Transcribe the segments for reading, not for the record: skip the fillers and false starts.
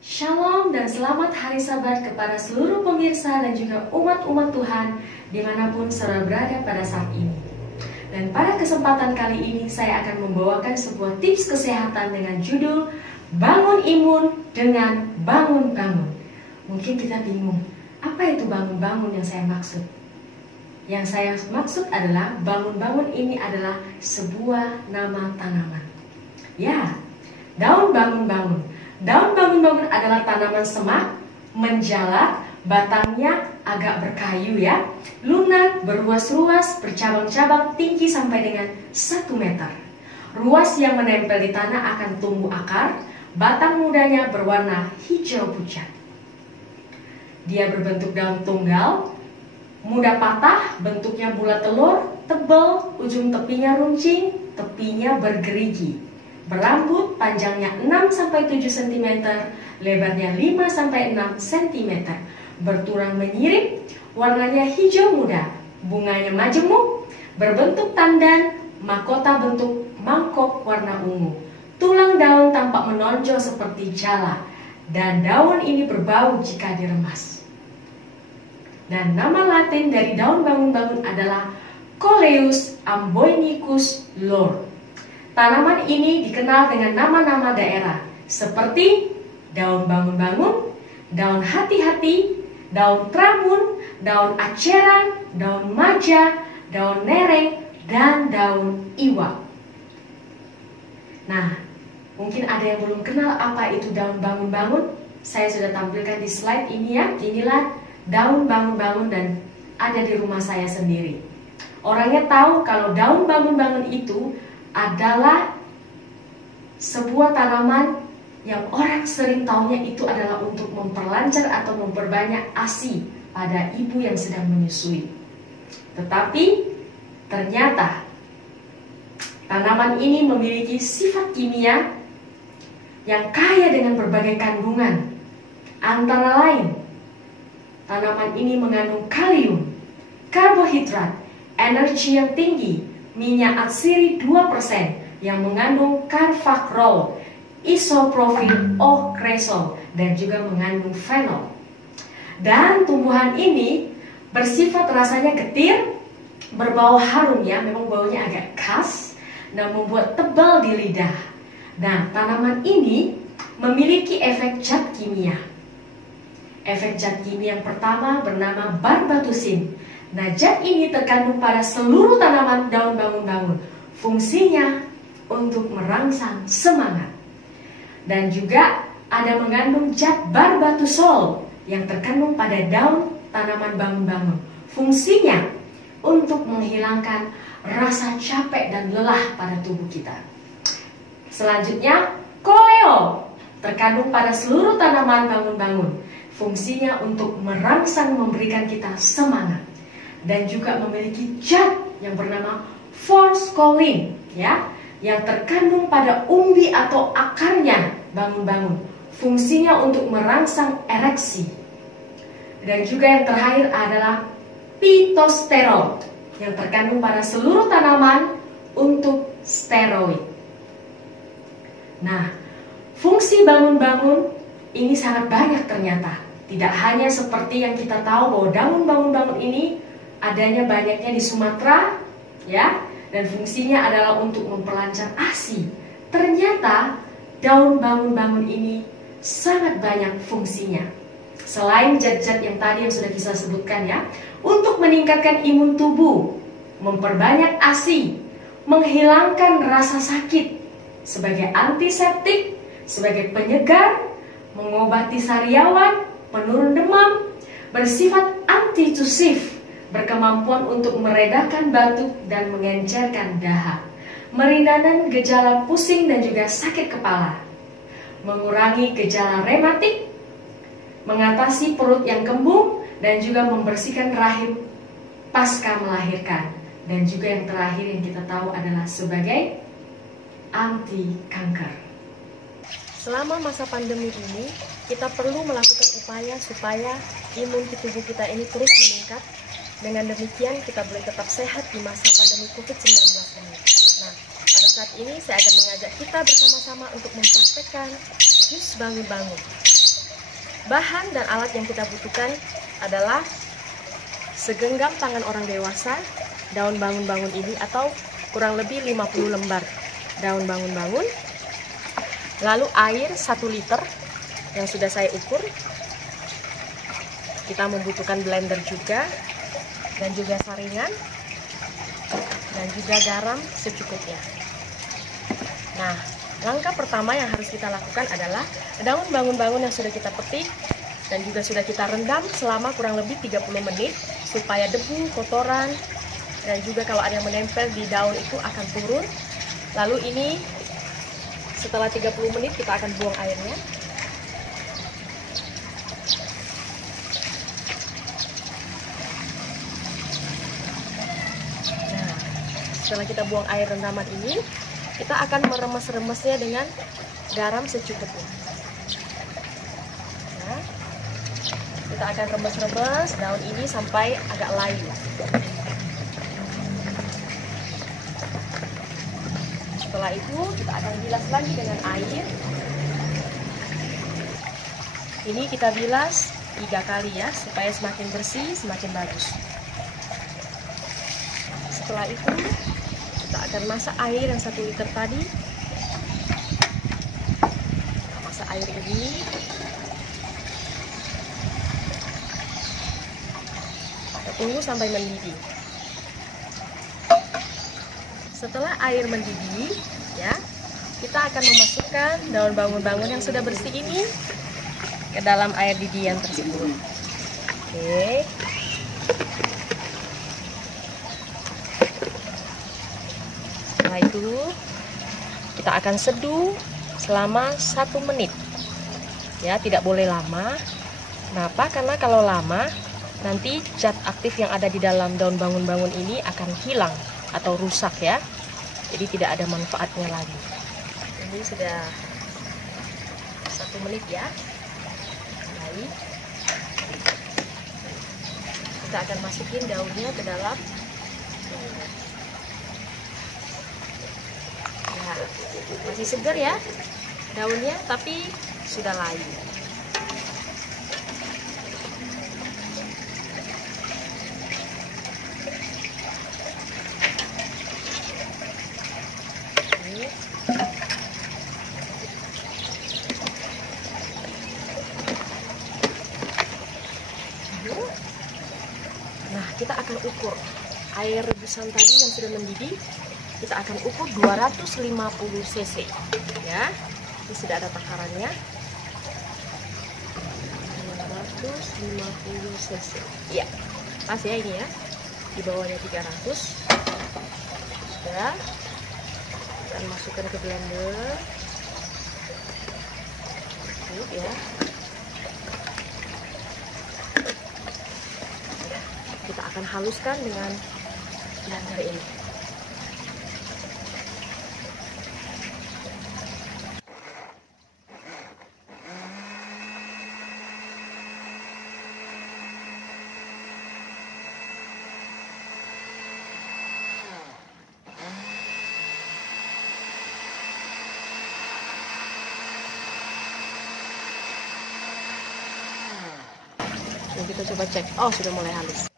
Shalom dan selamat hari Sabat kepada seluruh pemirsa dan juga umat-umat Tuhan dimanapun saudara berada pada saat ini. Dan pada kesempatan kali ini saya akan membawakan sebuah tips kesehatan dengan judul Bangun Imun dengan Bangun-Bangun. Mungkin kita bingung, apa itu bangun-bangun yang saya maksud? Yang saya maksud adalah bangun-bangun ini adalah sebuah nama tanaman. Ya, daun bangun-bangun. Daun bangun-bangun adalah tanaman semak, menjalar, batangnya agak berkayu ya, lunak, berruas-ruas, bercabang-cabang, tinggi sampai dengan 1 meter. Ruas yang menempel di tanah akan tumbuh akar, batang mudanya berwarna hijau pucat. Dia berbentuk daun tunggal, mudah patah, bentuknya bulat telur, tebal, ujung tepinya runcing, tepinya bergerigi. Berambut, panjangnya 6-7 cm, lebarnya 5-6 cm. Bertulang menyirip, warnanya hijau muda, bunganya majemuk, berbentuk tandan, mahkota bentuk mangkok warna ungu. Tulang daun tampak menonjol seperti jala, dan daun ini berbau jika diremas. Dan nama Latin dari daun bangun-bangun adalah Coleus amboynicus Lord. Tanaman ini dikenal dengan nama-nama daerah seperti daun bangun-bangun, daun hati-hati, daun tramun, daun aceran, daun maja, daun nereng, dan daun iwa. Nah, mungkin ada yang belum kenal apa itu daun bangun-bangun. Saya sudah tampilkan di slide ini ya. Inilah daun bangun-bangun dan ada di rumah saya sendiri. Orangnya tahu kalau daun bangun-bangun itu adalah sebuah tanaman yang orang sering taunya itu adalah untuk memperlancar atau memperbanyak ASI pada ibu yang sedang menyusui. Tetapi ternyata tanaman ini memiliki sifat kimia yang kaya dengan berbagai kandungan. Antara lain, tanaman ini mengandung kalium, karbohidrat, energi yang tinggi, minyak atsiri 2% yang mengandung carfacrol, isoprofil okresol, dan juga mengandung fenol. Dan tumbuhan ini bersifat rasanya getir, berbau harum ya, memang baunya agak khas dan membuat tebal di lidah. Nah, tanaman ini memiliki efek zat kimia. Efek zat kimia yang pertama bernama barbatusin. Nah, zat ini terkandung pada seluruh tanaman daun bangun-bangun. Fungsinya untuk merangsang semangat. Dan juga ada mengandung zat barbatusol yang terkandung pada daun tanaman bangun-bangun. Fungsinya untuk menghilangkan rasa capek dan lelah pada tubuh kita. Selanjutnya, koleo terkandung pada seluruh tanaman bangun-bangun. Fungsinya untuk merangsang, memberikan kita semangat. Dan juga memiliki zat yang bernama forskolin ya, yang terkandung pada umbi atau akarnya bangun-bangun. Fungsinya untuk merangsang ereksi. Dan juga yang terakhir adalah pitosterol yang terkandung pada seluruh tanaman untuk steroid. Nah, fungsi bangun-bangun ini sangat banyak ternyata. Tidak hanya seperti yang kita tahu bahwa daun bangun-bangun ini adanya banyaknya di Sumatera ya, dan fungsinya adalah untuk memperlancar ASI. Ternyata daun bangun-bangun ini sangat banyak fungsinya. Selain zat-zat yang tadi yang sudah kita sebutkan ya, untuk meningkatkan imun tubuh, memperbanyak ASI, menghilangkan rasa sakit, sebagai antiseptik, sebagai penyegar, mengobati sariawan, penurun demam, bersifat antitusif, berkemampuan untuk meredakan batuk dan mengencerkan dahak, meringankan gejala pusing dan juga sakit kepala, mengurangi gejala rematik, mengatasi perut yang kembung, dan juga membersihkan rahim pasca melahirkan. Dan juga yang terakhir yang kita tahu adalah sebagai anti kanker. Selama masa pandemi ini, kita perlu melakukan upaya supaya imun tubuh kita ini terus meningkat. Dengan demikian kita boleh tetap sehat di masa pandemi COVID-19 ini. Nah, pada saat ini saya akan mengajak kita bersama-sama untuk mempraktekkan jus bangun-bangun. Bahan dan alat yang kita butuhkan adalah segenggam tangan orang dewasa daun bangun-bangun ini, atau kurang lebih 50 lembar daun bangun-bangun. Lalu air 1 liter yang sudah saya ukur. Kita membutuhkan blender juga, dan juga saringan, dan juga garam secukupnya. Nah, langkah pertama yang harus kita lakukan adalah daun bangun-bangun yang sudah kita petik dan juga sudah kita rendam selama kurang lebih 30 menit supaya debu, kotoran, dan juga kalau ada yang menempel di daun itu akan turun. Lalu ini setelah 30 menit kita akan buang airnya. Nah, setelah kita buang air rendaman ini, kita akan meremes-remesnya dengan garam secukupnya. Nah, kita akan remes-remes daun ini sampai agak layu. Setelah itu kita akan bilas lagi dengan air. Ini kita bilas 3 kali ya, supaya semakin bersih, semakin bagus. Setelah itu kita akan masak air yang 1 liter tadi. Kita masak air ini. Kita tunggu sampai mendidih. Setelah air mendidih, ya, kita akan memasukkan daun bangun-bangun yang sudah bersih ini ke dalam air didian tersebut. Oke. Setelah itu kita akan seduh selama 1 menit. Ya, tidak boleh lama. Kenapa? Karena kalau lama nanti zat aktif yang ada di dalam daun bangun-bangun ini akan hilang atau rusak ya. Jadi tidak ada manfaatnya lagi. Ini sudah 1 menit ya. Baik. Kita akan masukin daunnya ke dalam. Ya, masih segar ya daunnya, tapi sudah layu. Nah, kita akan ukur air rebusan tadi yang sudah mendidih. Kita akan ukur 250 cc ya. Ini sudah ada takarannya. 250 cc. Ya, pas ya ini ya. Di bawahnya 300. Sudah. Kita masukkan ke blender. Ya. Kita akan haluskan dengan blender ini. Nah, kita coba cek. Oh, sudah mulai halus.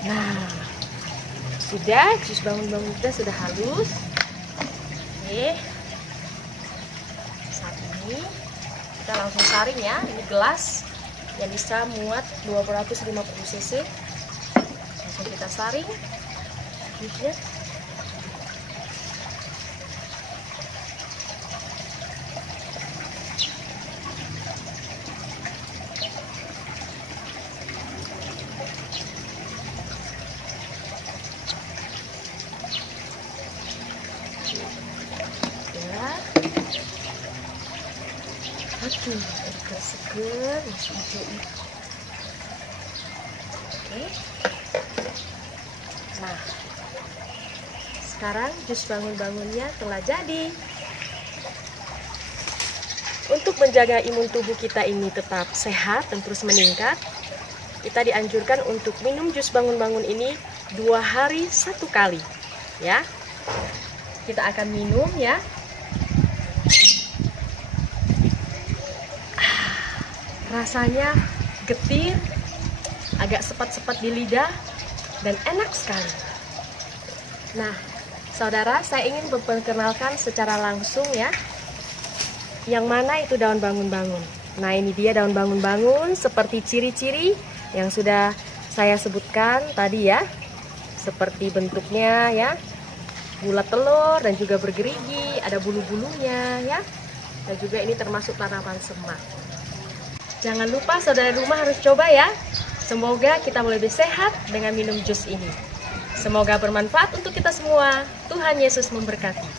Nah, sudah, jus bangun-bangun kita sudah halus. Oke. Saat ini kita langsung saring ya. Ini gelas yang bisa muat 250 cc. Langsung kita saring jusnya. Aduh, seger, masih hijau itu. Oke. Nah, sekarang jus bangun-bangunnya telah jadi. Untuk menjaga imun tubuh kita ini tetap sehat dan terus meningkat, kita dianjurkan untuk minum jus bangun-bangun ini 2 hari 1 kali. Ya, kita akan minum ya. Rasanya getir, agak sepat-sepat di lidah, dan enak sekali. Nah, saudara, saya ingin memperkenalkan secara langsung ya, yang mana itu daun bangun-bangun. Nah, ini dia daun bangun-bangun seperti ciri-ciri yang sudah saya sebutkan tadi ya. Seperti bentuknya ya, bulat telur dan juga bergerigi, ada bulu-bulunya ya. Dan juga ini termasuk tanaman semak. Jangan lupa saudara rumah harus coba ya. Semoga kita lebih sehat dengan minum jus ini. Semoga bermanfaat untuk kita semua. Tuhan Yesus memberkati.